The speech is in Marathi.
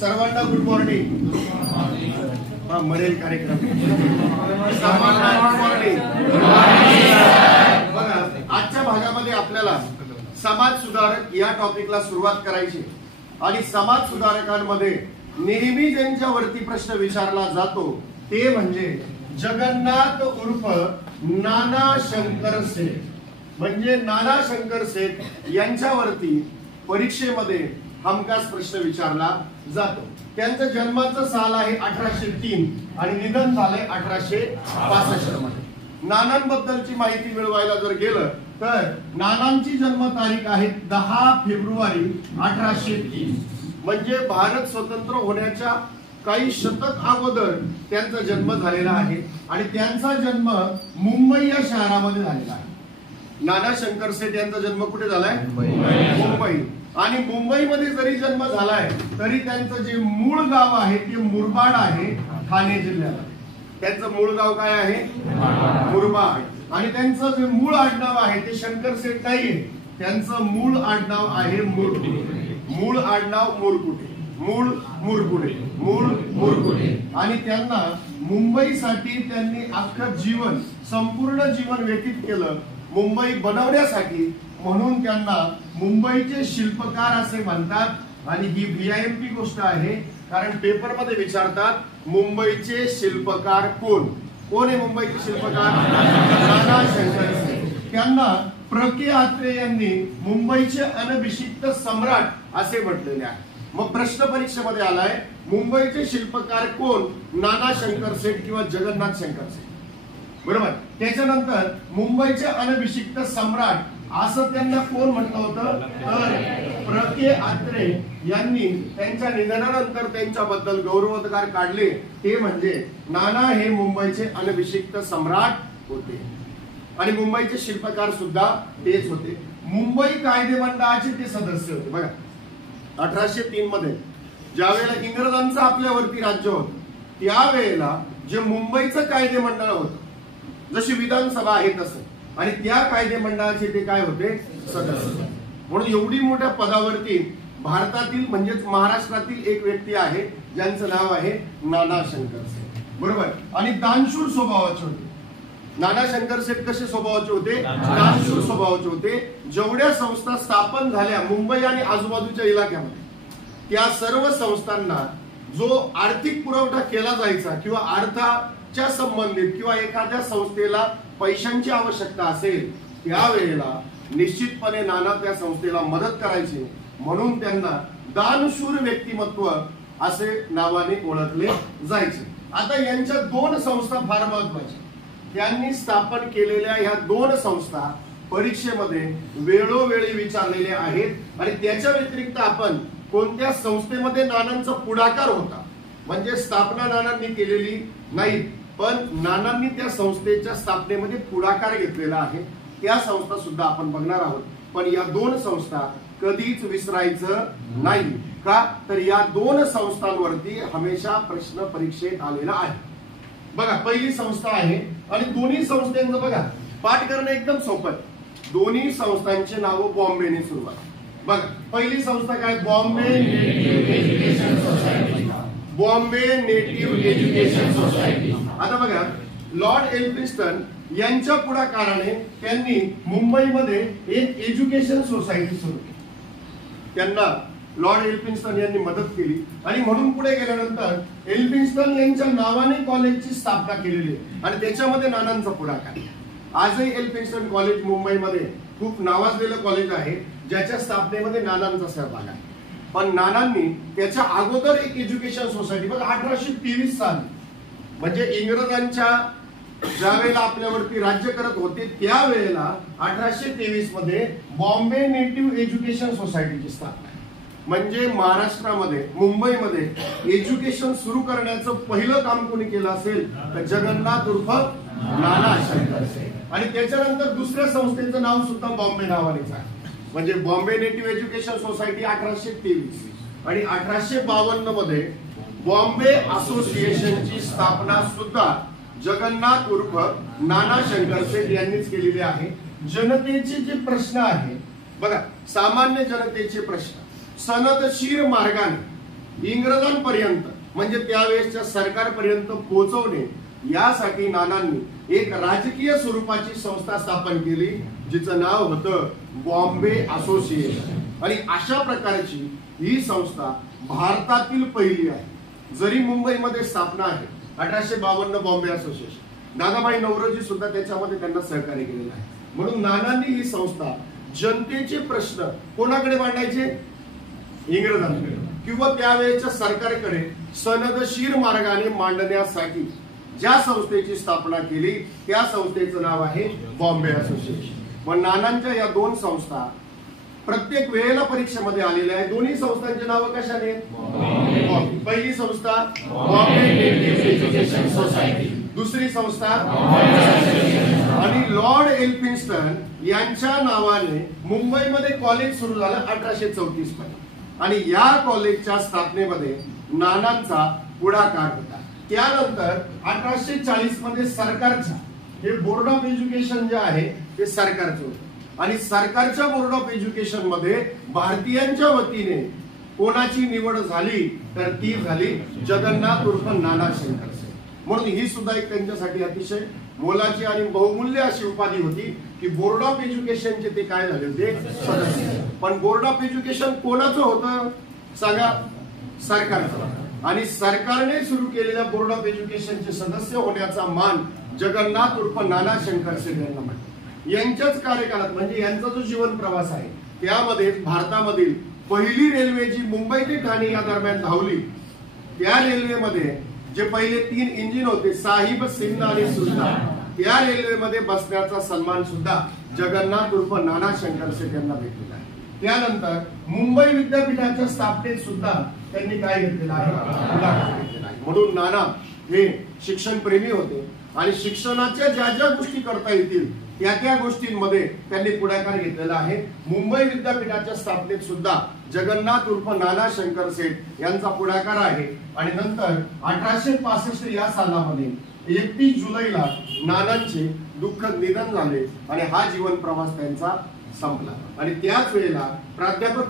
सर्वांना गुड मॉर्निंग. हा मरेल कार्यक्रम. सर्वांना गुड मॉर्निंग. बघा, आजच्या भागामध्ये आपल्याला समाज सुधारक या टॉपिकला सुरुवात करायची आणि समाज सुधारकांमध्ये नेहमी ज्यांच्यावरती प्रश्न विचारला जातो ते म्हणजे जगन्नाथ उर्फ नाना शंकर सेठ. म्हणजे नाना शंकर सेठ यांच्यावरती परीक्षेमध्ये हमखास प्रश्न विचारला जातो. त्यांचं जन्माचं साल आहे 1803 आणि निधन झालंय 1865 मध्ये. नानांबद्दलची माहिती मिळवायला जर गेलं तर नानांची जन्मतारीख आहे 10 फेब्रुवारी 1803. म्हणजे भारत स्वतंत्र होण्याच्या काही शतक अगोदर त्यांचा जन्म झालेला आहे आणि त्यांचा जन्म मुंबई या शहरामध्ये झालेला आहे. नाना शंकर सेठ यांचा जन्म कुठे झालाय? मुंबई. आणि मुंबईमध्ये जरी जन्म झालाय तरी त्यांचं जे मूळ गाव आहे ते मुरबाड आहे, ठाणे जिल्ह्यात. त्यांचं मूळ गाव काय आहे? मुरबाड. आणि त्यांचं जे मूळ आडनाव आहे ते शंकर सेठ नाहीये, त्यांचं मूळ आडनाव आहे मुरकुटे. मूळ आडनाव मुरकुटे, मूळ मुरकुटे, मूळ मुरकुटे. आणि त्यांना मुंबईसाठी त्यांनी अख्खं जीवन, संपूर्ण जीवन व्यतीत केलं मुंबई बनवण्यासाठी. म्हणून त्यांना मुंबईचे शिल्पकार असे म्हणतात. आणि ही VIMP गोष्ट आहे, कारण पेपर मध्ये विचारतात मुंबईचे शिल्पकार कोण. कोण आहे मुंबईचे शिल्पकार? नाना शंकर सेठ. त्यांना प्र.के. अत्रे यांनी मुंबईचे अनभिषिक्त सम्राट असे म्हटलेले आहे. मग प्रश्न परीक्षेमध्ये आलाय मुंबईचे शिल्पकार कोण? नाना शंकर सेठ किंवा जगन्नाथ शंकर सेठ. बरोबर. त्याच्यानंतर मुंबईचे अनभिषिक्त सम्राट असं त्यांना कोण म्हटलं होतं? तर प्र.के. अत्रे यांनी त्यांच्या निधनानंतर त्यांच्याबद्दल गौरवोद्गार काढले. ते म्हणजे नाना हे मुंबईचे अनभिषिक्त सम्राट होते आणि मुंबईचे शिल्पकार सुद्धा तेच होते. मुंबई कायदे मंडळाचे ते सदस्य होते. बघा, 1803 मध्ये ज्यावेळेला इंग्रजांचं आपल्यावरती राज्य होतं त्यावेळेला जे मुंबईचं कायदे मंडळ होतं, जशी विधानसभा आहे तसं, आणि त्या कायदे मंडळाचे ते काय होते? सदस्य. म्हणून एवढी मोठ्या पदावरती भारतातील म्हणजेच महाराष्ट्रातील एक व्यक्ती आहे ज्यांचं नाव आहे नाना शंकर सेठ. बरोबर. आणि दानशूर स्वभावाचे होते. नाना शंकर सेठ कसे स्वभावाचे होते? दानशूर स्वभावाचे होते. जेवढ्या संस्था स्थापन झाल्या मुंबई आणि आजूबाजूच्या इलाक्यामध्ये त्या सर्व संस्थांना जो आर्थिक पुरवठा केला जायचा किंवा अर्थाच्या संबंधित किंवा एखाद्या संस्थेला पैशांची आवश्यकता असेल त्यावेळेला निश्चितपणे नाना त्या संस्थेला मदत करायचे. म्हणून त्यांना दानशूर व्यक्तिमत्व असे नावाने ओळखले जायचे. आता यांच्या दोन संस्था फार महत्वाच्या. त्यांनी स्थापन केलेल्या ह्या दोन संस्था परीक्षेमध्ये वेळोवेळी विचारलेल्या आहेत. आणि त्याच्या व्यतिरिक्त आपण कोणत्या संस्थेमध्ये नानांचा पुढाकार होता, म्हणजे स्थापना नानांनी केलेली नाही, पण नानांनी त्या संस्थेच्या स्थापनेमध्ये पुढाकार घेतलेला आहे, त्या संस्था सुद्धा आपण बघणार आहोत. पण या दोन संस्था कधीच विसरायचं नाही. का? तर या दोन संस्थांवरती हमेशा प्रश्न परीक्षेत आलेला आहे. बघा, पहिली संस्था आहे आणि दोन्ही संस्थांचं बघा पाठ करणं एकदम सोपं. दोन्ही संस्थांचे नाव बॉम्बेने सुरुवात. बघा, पहिली संस्था काय? Bombay education society. Bombay native education society. आता बघा, लॉर्ड एल्फिन्स्टन यांच्या पुढाकाराने त्यांनी मुंबईमध्ये एक एज्युकेशन सोसायटी सुरू केली. त्यांना लॉर्ड एल्फिन्स्टन यांनी मदत केली आणि म्हणून पुढे गेल्यानंतर एल्फिन्स्टन यांच्या नावाने कॉलेजची स्थापना केलेली आहे आणि त्याच्यामध्ये नानांचा पुढाकार. आजही एल्फिन्स्टन कॉलेज मुंबईमध्ये खूप नावाजलेलं कॉलेज आहे ज्याच्या स्थापनेमध्ये नानांचा सहभाग आहे. पण नानांनी त्याच्या अगोदर एक एज्युकेशन सोसायटी, बघा 1823 साली, म्हणजे इंग्रजांच्या ज्या वेळेला आपल्यावरती राज्य करत होते त्यावेळेला 1823 मध्ये बॉम्बे नेटिव्ह एज्युकेशन सोसायटीची स्थापना. म्हणजे महाराष्ट्रामध्ये मुंबईमध्ये एज्युकेशन सुरू करण्याचं पहिलं काम कोणी केलं असेल तर जगन्नाथ उर्फ नाना शंकर सेठ. आणि त्याच्यानंतर दुसऱ्या संस्थेचं नाव सुद्धा बॉम्बे नावानेच आहे. म्हणजे बॉम्बे नेटिव्ह एज्युकेशन सोसायटी 1823 आणि 1852 मध्ये बॉम्बे असोसिएशनची स्थापना सुद्धा जगन्नाथ उर्फ नाना शंकर सेठ यांनीच केलेली आहे. जनतेचे जे प्रश्न आहे बघा, सामान्य जनतेचे प्रश्न सनदशीर मार्गाने इंग्रजांपर्यंत म्हणजे त्यावेळेसच्या सरकारपर्यंत पोहोचवणे यासाठी नानांनी एक राजकीय स्वरूपाची संस्था स्थापन केली, जिचं नाव होतं बॉम्बे असोसिएशन। आणि अशा प्रकारची ही संस्था भारतातील पहिली आहे। जरी मुंबईमध्ये स्थापना आहे 1852 बॉम्बे असोसिएशन, दादाभाई नौरोजी सुद्धा त्याच्यामध्ये त्यांना सहकार्य केलेलं आहे। म्हणून नानांनी ही संस्था जनतेचे प्रश्न कोणाकडे मांडायचे? इंग्रजांकडे किंवा त्यावेळेच्या सरकारकडे सनदशीर मार्गाने मांडण्यासाठी ज्या संस्थेची स्थापना केली त्या संस्थेचं नाव आहे बॉम्बे असोसिएशन। पण नानांच्या या दोन संस्था प्रत्येक वेळेला परीक्षेमध्ये आलेल्या आहेत। दोन्ही संस्थांचे नाव कशाने? पहिली संस्था बॉम्बे नेटिव्ह एज्युकेशन सोसायटी, दुसरी संस्था आणि लॉर्ड एल्फिन्स्टन यांच्या नावाने मुंबईमध्ये कॉलेज सुरू झालं 1834 मध्ये। आणि या कॉलेजच्या स्थापनेमध्ये नानांचा पुढाकार होता। त्यानंतर 1840 मध्ये सरकारच्या हे बोर्ड ऑफ एज्युकेशन जे आहे ते सरकारचं होतं आणि सरकारच्या बोर्ड ऑफ एज्युकेशन मध्ये भारतीयांच्या वतीने कोणाची निवड झाली तर ती झाली जगन्नाथ उर्फ नाना शंकरसे। म्हणून ही सुद्धा एक त्यांच्यासाठी अतिशय मोलाची आणि बहुमूल्य अशी उपाधी होती की बोर्ड ऑफ एज्युकेशनचे ते काय झाले होते? सदस्य। पण बोर्ड ऑफ एज्युकेशन कोणाचं होतं सांगा? सरकारचं। आणि सरकारने सुरू केलेल्या बोर्ड ऑफ एज्युकेशनचे सदस्य होण्याचा मान जगन्नाथ उर्फ नाना शंकरसे यांना मिळाला। यांच्याच कार्यकाळात म्हणजे यांचा जो जीवन प्रवास आहे त्यामध्ये भारतामधील पहिली रेल्वे जी मुंबई ते ठाणे या दरम्यान धावली, त्या रेल्वेमध्ये जे पहिले 3 इंजिन होते साहिब, सिंध आणि सुलतान, त्या रेल्वेमध्ये बसण्याचा सन्मान सुद्धा जगन्नाथ उर्फ नाना शंकरसे यांना भेटलेला आहे। त्यानंतर मुंबई विद्यापीठाच्या स्थापनेत सुद्धा त्यांनी काय घेतलेलं आहे? म्हणून नाना हे शिक्षण प्रेमी होते आणि शिक्षणाच्या ज्या ज्या गोष्टी करता येतील त्या त्या गोष्टींमध्ये त्यांनी पुढाकार घेतलेला आहे। मुंबई विद्यापीठाच्या स्थापनेत सुद्धा जगन्नाथ उर्फ नाना शंकरसे यांचा पुढाकार आहे। आणि नंतर 1865 या सालामध्ये 31 जुलैला नानांचे दुःखद निधन झाले आणि हा जीवन प्रवास त्यांचा संपला। आणि त्याच वेळेला प्राध्यापक